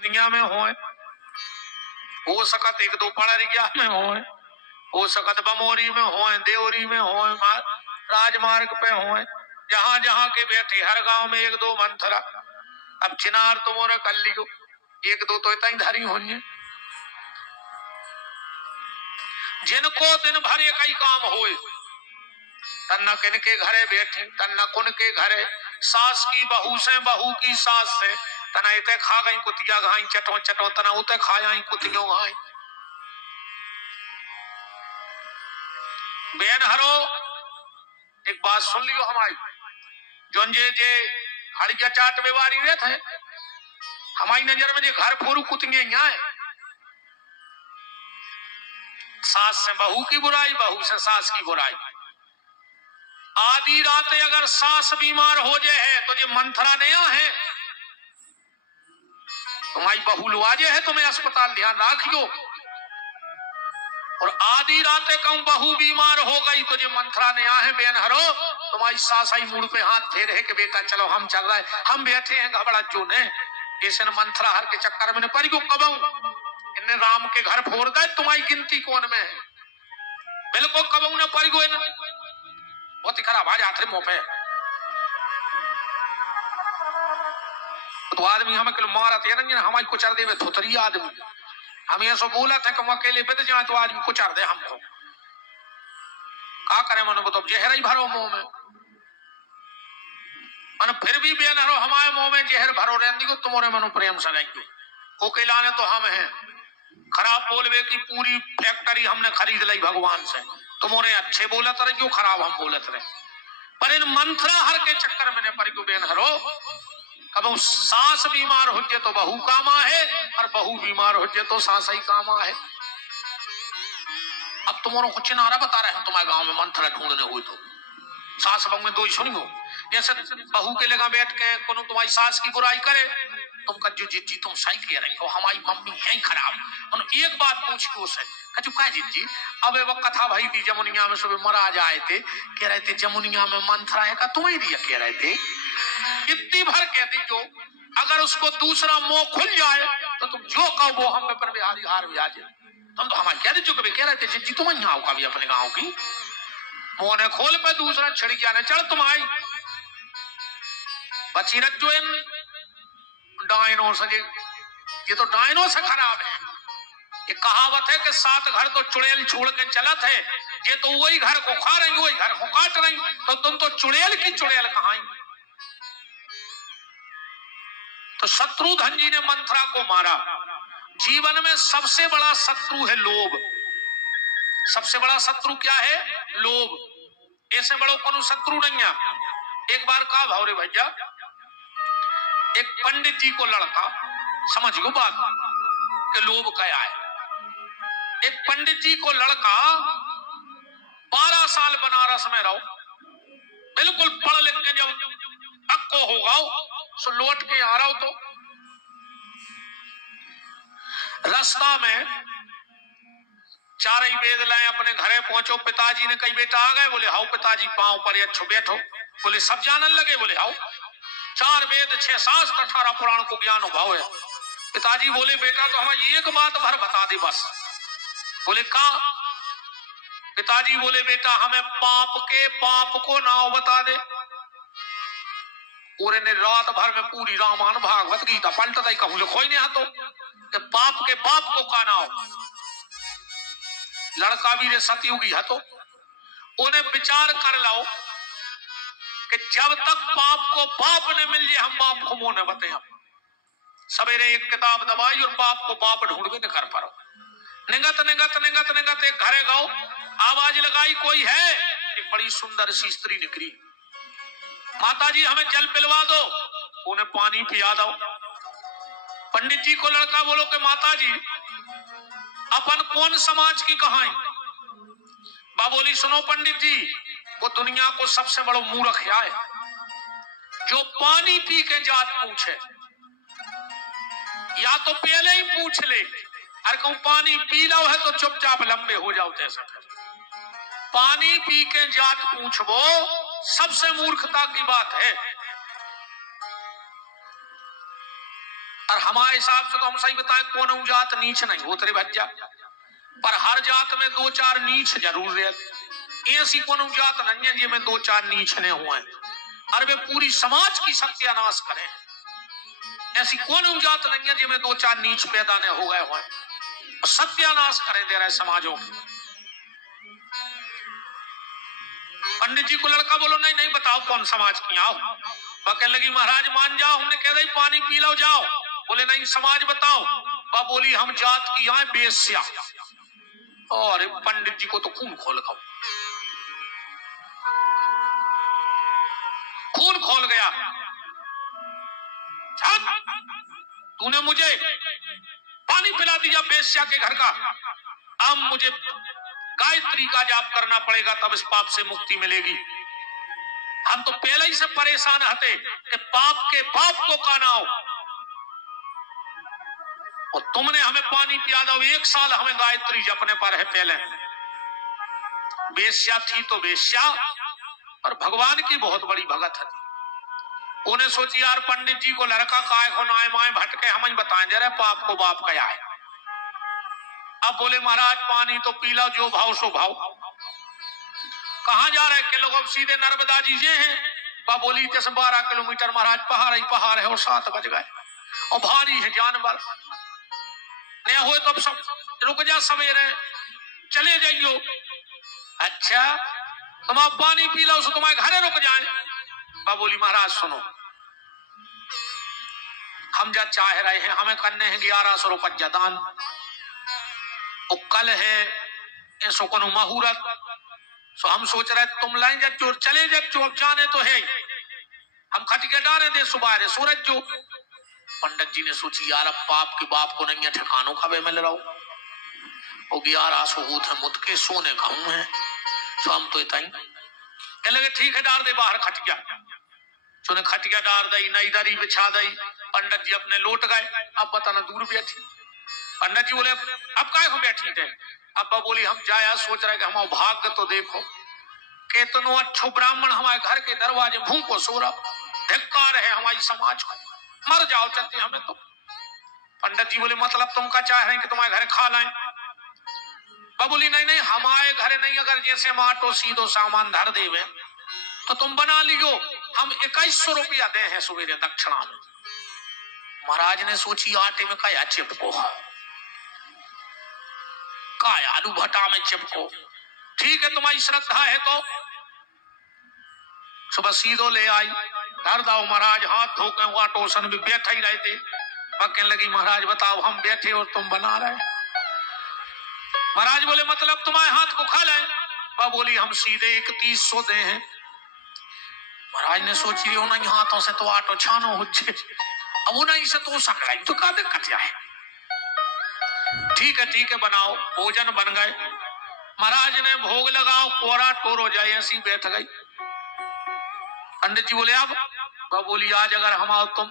दुनिया में हो सकत एक दो पड़रिया में हो सकत बमोरी में देवरी में राजमार्ग पे जहां जहां के बैठे हर गांव में एक दो मंथरा। अब चिनार तुमोरा कर लियो, एक दो तो इतना ही धरी होनी। जिनको दिन भर एक ही काम होए, तन्ना किन के घरे बैठे तन्ना कुन के घरे, सास की बहू से बहू की सास से, तना इते खा गई कुतिया घाई चटो चटो, तना उते खाया कुतियों घाई। बेन हरो एक बात सुन लियो हमारी, जोंजे जे हड़िया चाट बेवारी रहते हैं हमारी नजर में, जे घर फोरू कुतिये यहाँ है। सास से बहू की बुराई, बहू से सास की बुराई। आधी रात अगर सास बीमार हो जाए है तो जो मंथरा नया है, तुम्हारी बहू लुआजे है, तुम्हें अस्पताल ध्यान रखियो। और आधी रात कहूं बहू बीमार हो गई तो जो मंथरा नया है, बेन हरो तुम्हारी सास आई मुड़ पे हाथ फेरे के बेटा चलो हम चल रहा है, हम बैठे हैं घबरा जो ने। ऐसे मंथरा हर के चक्कर में पड़ी को कब इन्हें राम के घर फोड़ गए, तुम्हारी गिनती कौन में है? बिल्कुल कबू ने पड़ी गो, बहुत ही खराब आ जाते मुंह पे। तो आदमी हमें कल मारा थे ना, हमारी कुचर दे थुतरी आदमी, हम ये सब बोला था कि हम अकेले बित जाए तो आदमी कुचर दे हमको। क्या करें मनो तो जहर ही भरो मुंह में, मन फिर भी बेन हरो हमारे मुंह में जहर भरो रहने को, तुम्हारे मनो प्रेम से रहेंगे। कोकेला ने तो हम हैं खराब बोलवे की पूरी फैक्ट्री हमने खरीद ली भगवान से, तुम्हारे अच्छे बोलत रहे क्यों खराब हम बोलत रहे। पर इन मंथरा हर के चक्कर में पड़ गयो बेन हरो, कब सास बीमार हो जाए तो बहू कामा है, और बहू बीमार हो जाए तो सास ही कामा है। अब तुम्हारा कुछ नारा बता रहे हैं तुम्हारे गांव में मंथरा ढूंढने हुए तो सास बहू में दो ही सुनियो। जैसे बहू के लगा बैठ के कोनो तुम्हारी सास की बुराई करे, तुम कहो जी तुम सही कह रही हो, हमारी मम्मी है खराब। एक बात पूछ के उसे कहो क्या जी, अब वो कथा भाई थी जमुनिया में सुबह महाराज आए थे, कह रहे थे जमुनिया में मंथरा है का तुम्हें दिया, कह रहे थे इतनी भर कहती जो अगर उसको दूसरा मुंह खुल जाए तो तुम जो कहो वो हम पर बिहारी हार भी आ जाए। तुम तो हमारे कह रहे कभी कह रहे थे जी तुम यहाँ का भी अपने गाँव की मुंह ने खोल पे दूसरा छिड़किया ने चल तुम आई बची रख जो डायनो से, ये तो डायनो से खराब है। ये कहावत है कि 7 घर तो चुड़ैल छोड़ के चलत है, ये तो वही घर को खा रही वही घर को काट रही, तो तुम तो चुड़ैल की चुड़ैल कहाई। तो शत्रुघ्न जी ने मंथरा को मारा। जीवन में सबसे बड़ा शत्रु है लोभ। सबसे बड़ा शत्रु क्या है? लोभ। ऐसे बड़ो कोनो शत्रु नहीं है। एक बार कहा भावरे भैया, एक पंडित जी को लड़का, समझ गो बात कि लोभ क्या है। एक पंडित जी को लड़का 12 साल बनारस में रहो, बिल्कुल पढ़ लिख के जब अक्को होगा सो लौट के आ रहा हो तो रास्ता में चार ही वेद लाए, अपने घरे पहुंचो, पिताजी ने कही बेटा आ गए? बोले हाउ पिताजी, पांव पर अच्छो बैठो। बोले सब जानन लगे? बोले हाउ। 4 वेद 6 शास्त्र 18 पुराण को ज्ञान भाव है। पिताजी बोले बेटा तो हमें एक बात भर बता दे बस। बोले का? पिताजी बोले बेटा हमें पाप को नाव बता दे। और ने रात भर में पूरी रामायण भागवत गीता पलटता ही कहूं लिखो ही नहीं हाथों कि पाप के बाप को का नाव। लड़का भी रे सतयुगी है तो उन्हें विचार कर लाओ कि जब तक बाप को बाप ने मिल जाए हम बाप को मुंह ने बताए। सवेरे एक किताब दबाई और बाप को बाप ढूंढ के कर पारो। निगत निगत निगत निगत एक घरे गाओ, आवाज लगाई कोई है? एक बड़ी सुंदर सी स्त्री निकली। माता जी हमें जल पिलवा दो, उन्हें पानी पिया दो। पंडित जी को लड़का बोलो कि माता जी अपन कौन समाज की कहाई? बाबोली सुनो पंडित जी, वो दुनिया को सबसे बड़ा मूर्ख है जो पानी पी के जात पूछे, या तो पहले ही पूछ ले, अरे कहूं पानी पी लो है तो चुपचाप लंबे हो जाओ। तैसा पानी पी के जात पूछबो सबसे मूर्खता की बात है। और हमारे हिसाब से तो हम सही बताएं कौन जात नीच नहीं होत रे भज्जा, पर हर जात में दो चार नीच जरूर है। ऐसी कौन जात नहीं है जिसमें दो चार नीच ने हुए, और वे पूरी समाज की सत्यानाश करें। ऐसी कौन जात नहीं है जिसमें दो चार नीच पैदा ने हो गए हुए, सत्यानाश करें दे रहे समाजों की। पंडित जी को लड़का बोलो नहीं नहीं बताओ कौन समाज की आओ। कहने लगी महाराज मान जाओ, हमने कह दी पानी पी लो जाओ। बोले नहीं समाज बताओ। बा बोली हम जात की आए बेस्या। और पंडित जी को तो खून खोल गया, खून खोल गया। तूने मुझे पानी पिला दिया बेस्या के घर का, अब मुझे गायत्री का जाप करना पड़ेगा तब इस पाप से मुक्ति मिलेगी। हम तो पहले ही से परेशान हते कि पाप के बाप को कानाओ, और तुमने हमें पानी पिया दो। 1 साल हमें गायत्री जपने पर है। पहले बेश्या थी तो बेश्या, और भगवान की बहुत बड़ी भगत थी। उन्हें सोची यार पंडित जी को लड़का काय को नाए माए भटके हम ही बताएं दे रहे पाप को बाप क्या है। अब बोले महाराज पानी तो पी लो, जो भाव सो भाव। कहां जा रहे के लोग? अब सीधे नर्मदा जी जे हैं। बा बोली 10-12 किलोमीटर महाराज पहाड़ ही पहाड़ है, और 7 बज गए और भारी है जानवर नहीं हुए तो अब सब रुक जा, सवेरे चले जाइयो। अच्छा तुम आप पानी पी लो सो तुम्हारे घरे रुक जाए। बा बोली महाराज सुनो, हम जा चाह रहे हैं, हमें करने हैं 1100 रुपया दान, और कल है ऐसो को मुहूर्त, सो हम सोच रहे तुम लाइन जा चोर चले जा चोर जाने तो है, हम खटिया डाले दे सुबह सूरज जो। पंडित जी ने सोची यार अब पाप के बाप को नहीं है ठिकानों का वे मिल रहा हूं, वो 1100 होत है मुदके सोने खाऊं है, सो हम तो इतना ही लगे ठीक है डाल दे बाहर खटिया। चुने खटिया डाल दी, नई दरी बिछा दी। पंडित जी अपने लौट गए। अब बताना दूर बैठी। पंडित जी बोले अब काय हो बैठी थे? अब्बा बोली हम जाया सोच रहे कि हम भाग्य तो देखो, केतनो अच्छो ब्राह्मण हमारे घर के दरवाजे मुंह को सो रहा, धिक्कार है हमारी समाज को, मर जाओ चलते हमें तो। पंडित जी बोले मतलब तुम क्या चाह रहे हैं कि तुम्हारे घर खा लाएं? बोली नहीं नहीं हमारे घरे नहीं, अगर जैसे माटो सीधो सामान धर देवे तो तुम बना लियो, हम 2100 रुपया दे हैं सवेरे दक्षिणा में। महाराज ने सोची आटे में क्या चिपको, क्या आलू भट्टा में चिपको, ठीक है तुम्हारी श्रद्धा है तो। सुबह सीधो ले आई, धर दाओ। महाराज हाथ धोके हुआ टोसन भी बैठा ही रहते। कहने लगी महाराज बताओ हम बैठे और तुम बना रहे। महाराज बोले मतलब तुम्हारे हाथ को खा लें? बोली हम सीधे 3100 दे हैं। महाराज ने सोची हो नहीं हाथों से तो आटो छानो हो, अब वो नहीं से तो सक तो का दिक्कत है। ठीक है बनाओ। भोजन बन गए। महाराज ने भोग लगाओ, कोरा टोरो जाए ऐसी बैठ गई। पंडित जी बोले अब? बोली आज अगर हम आओ तुम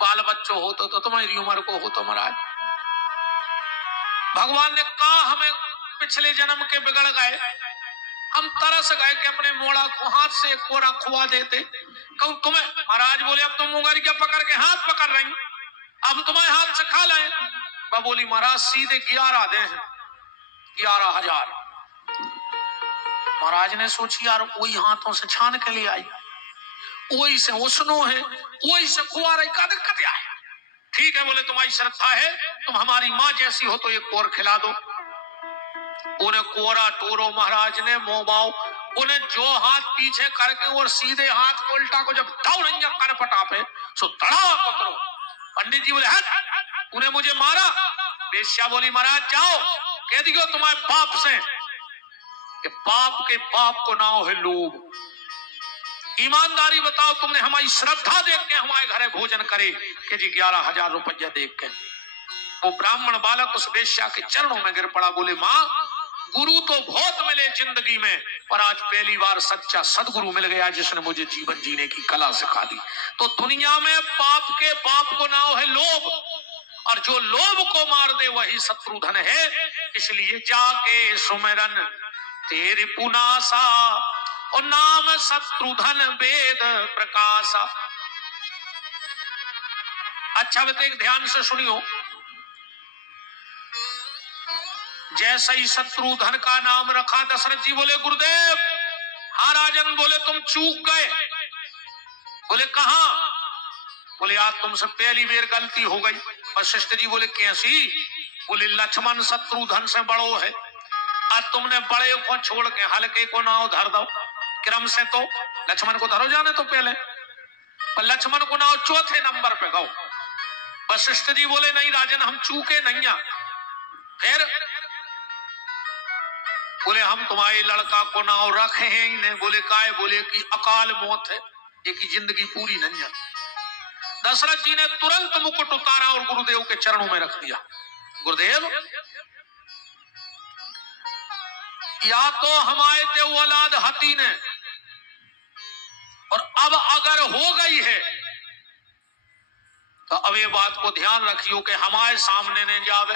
बाल बच्चों हो तो तुम्हारी उम्र को हो तो महाराज भगवान ने कहा हमें पिछले जन्म के बिगड़ गए, हम तरस गए कि अपने मोड़ा को हाथ से कोरा खुआ देते। कहूं तुम्हें? महाराज बोले अब तुम मुंगरिया पकड़ के हाथ पकड़ रही, अब तुम्हारे हाथ से खा लें? बोली महाराज सीधे 11 दे हैं, 11,000। महाराज ने सोची यार वही हाथों से छान के लिए आई, वही से उसनो है, वही से खुआ रही, का दिक्कत है? ठीक है बोले तुम्हारी श्रद्धा है, तुम हमारी माँ जैसी हो तो एक कोर खिला दो। उन्हें कोरा टोरो महाराज ने मोबाओ, उन्हें जो हाथ पीछे करके और सीधे हाथ को उल्टा को जब दौड़ेंगे कर पटापे सो तड़ा पकड़ो। पंडित जी बोले हट, उन्हें मुझे मारा। बेश्या बोली महाराज जाओ कह दियो तुम्हारे बाप से कि बाप के बाप को नाम है लोभ। ईमानदारी बताओ, तुमने हमारी श्रद्धा देख के हमारे घरे भोजन करे कि जी 11,000 रुपया देख के। वो ब्राह्मण बालक उस बेश्या के चरणों में गिर पड़ा, बोले माँ गुरु तो बहुत मिले जिंदगी में, पर आज पहली बार सच्चा सदगुरु मिल गया जिसने मुझे जीवन जीने की कला सिखा दी। तो दुनिया में बाप के बाप को नाम है लोभ, और जो लोभ को मार दे वही शत्रुधन है। इसलिए जाके सुमिरन तेरे पुनासा, और नाम शत्रुधन वेद प्रकाशा। अच्छा बेटे ध्यान से सुनियो, जैसे ही शत्रुधन का नाम रखा दशरथ जी बोले गुरुदेव। हाँ राजन। बोले तुम चूक गए। बोले कहां? बोले आज तुमसे पहली बार गलती हो गई। वशिष्ठ जी बोले कैसी? बोले लक्ष्मण शत्रुधन से बड़ो है, आज तुमने बड़े को छोड़ के हल्के को नाव धर दो। क्रम से तो लक्ष्मण को धरो जाने तो पहले, पर लक्ष्मण को नाव चौथे नंबर पे गाओ। वशिष्ठ जी बोले नहीं राजन हम चूके नहीं। फिर बोले हम तुम्हारे लड़का को नाव रखे हैं ही नहीं। बोले काय? बोले कि अकाल मौत है, एक ही जिंदगी पूरी नहीं है। दशरथ जी ने तुरंत मुकुट उतारा और गुरुदेव के चरणों में रख दिया। गुरुदेव या तो हमारे ते औलाद हती ने, और अब अगर हो गई है तो अब ये बात को ध्यान रखियो कि हमारे सामने ने जावे,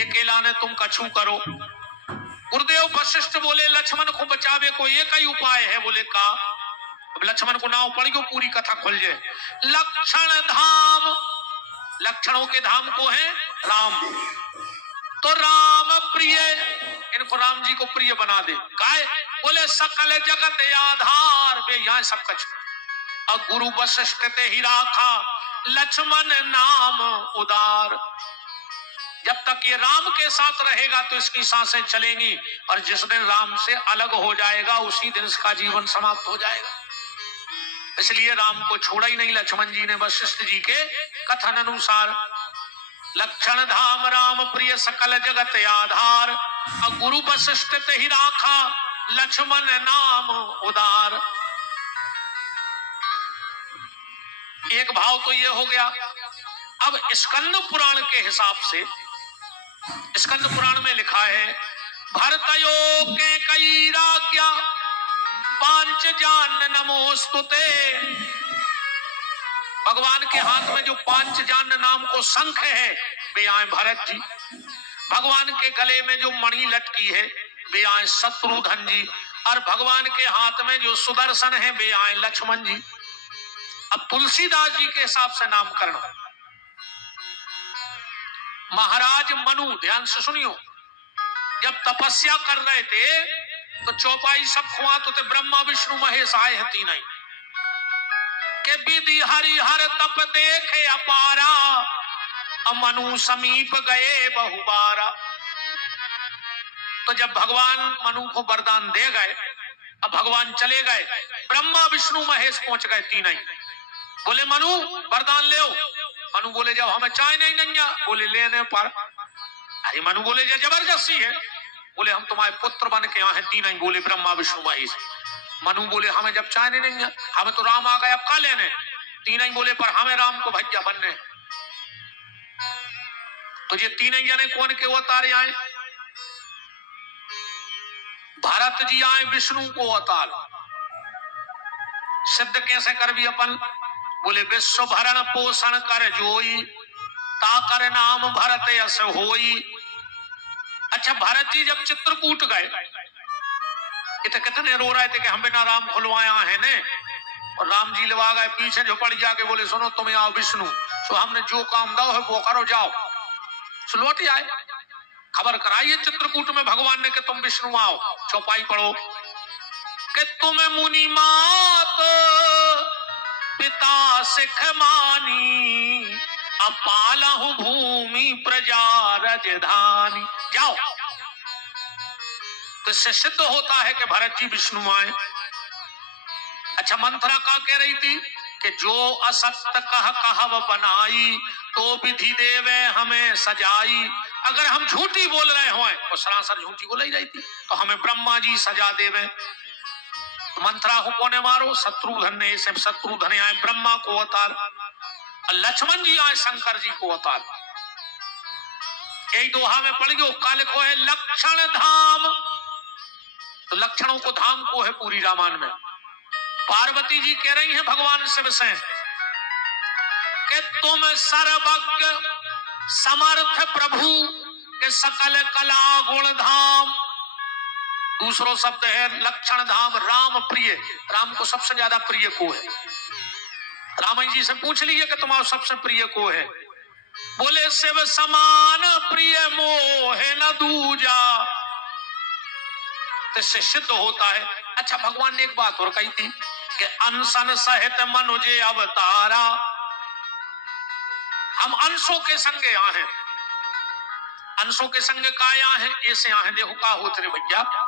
अकेला ने तुम कछु करो। गुरुदेव वशिष्ठ बोले लक्ष्मण को बचावे को एक ही उपाय है। बोले का? अब लक्ष्मण को नाव पड़ गयो, पूरी कथा खुल जाए। लक्षण धाम, लक्षणों के धाम को है राम, तो राम प्रिय, इनको राम जी को प्रिय बना दे। काय? बोले सकल जगत आधार बे, यहाँ सब कछ। और गुरु वशिष्ठ ते ही राखा लक्ष्मण नाम उदार। जब तक ये राम के साथ रहेगा तो इसकी सांसें चलेंगी, और जिस दिन राम से अलग हो जाएगा उसी दिन इसका जीवन समाप्त हो जाएगा। इसलिए राम को छोड़ा ही नहीं लक्ष्मण जी ने वशिष्ठ जी के कथन अनुसार। लक्षण धाम राम प्रिय सकल जगत आधार, और गुरु वशिष्ठ ते ही राखा लक्ष्मण नाम उदार। एक भाव तो ये हो गया। अब स्कंद पुराण के हिसाब से, स्कंद पुराण में लिखा है भरतयो के कई राज्ञा पांच जान नमोस्तुते। भगवान के हाथ में जो पांच जान नाम को शंख है वे आए भरत जी। भगवान के गले में जो मणि लटकी है वे आए शत्रुधन जी, और भगवान के हाथ में जो सुदर्शन है वे आए लक्ष्मण जी। अब तुलसीदास जी के हिसाब से नामकरण, महाराज मनु, ध्यान से सुनियो, जब तपस्या कर रहे थे तो चौपाई सब खुआ तो थे ब्रह्मा विष्णु महेश आए हैं तीन ही के विधि हरिहर तप देखे अपारा, मनु समीप गए बहुबारा। तो जब भगवान मनु को वरदान दे गए, अब भगवान चले गए, ब्रह्मा विष्णु महेश पहुंच गए तीन ही। बोले मनु वरदान ले। मनु बोले जब हमें चाय नहीं। बोले लेने पर। अरे मनु बोले जबरदस्ती है। बोले हम तुम्हारे पुत्र बन के यहाँ हैं तीन ही। बोले ब्रह्मा विष्णु महेश। मनु बोले हमें जब चाय नहीं है, हमें तो राम आ गए, अब का लेने? तीन ही बोले पर हमें राम को भैया बनने। तो ये तीन ही जाने कौन के अवतार आए? भरत जी आए विष्णु को अवतार। सिद्ध कैसे कर भी अपन? बोले विश्व भरण पोषण कर जोई, ताकर नाम भरत यस होई। अच्छा भरत जी जब चित्रकूट गए, कितने रो रहे थे कि हम बिना राम खुलवाया है ने, और राम जी लवा गए पीछे जो पड़ जाके बोले सुनो तुम्हें आओ विष्णु, तो हमने जो काम दो है वो करो जाओ। सो लौट आए, खबर कराइए चित्रकूट में भगवान ने कि तुम विष्णु आओ, चौपाई पढ़ो कि तुम मुनि मात पिता सिख मानी, अपालहु भूमि प्रजा राजधानी। जाओ। तो इससे सिद्ध होता है कि भरत जी विष्णु आए। अच्छा मंत्रा का कह रही थी कि जो असत्य कहव बनाई, तो विधि देवे हमें सजाई। अगर हम झूठी बोल रहे हो, और सरासर झूठी बोल ही रही थी, तो हमें ब्रह्मा जी सजा देवे। मंत्रा को कोने मारो? शत्रुघ्न ने। शत्रुघ्न आए ब्रह्मा को अवतार, लक्ष्मण जी आए शंकर जी को अवतार। यही दोहा में पड़ गयो काल को है लक्षण धाम, तो लक्षणों को धाम को है पूरी रामायण में। पार्वती जी कह रही हैं भगवान शिव से कि तुम सर्वज्ञ समर्थ प्रभु के सकल कला गुण धाम। दूसरो शब्द है लक्षण धाम, राम प्रिय। राम को सबसे ज्यादा प्रिय को है, रामायण जी से पूछ लीजिए कि तुम्हारा सबसे प्रिय को है। बोले शिव समान प्रिय मोहे न दूजा, तो इससे सिद्ध होता है। अच्छा, भगवान ने एक बात और कही थी कि अनशन सहित मनुजे अवतारा, हम अंशों के संगे आए हैं। अंशों के संग का आया है, ऐसे आए देखो का होते रे भैया।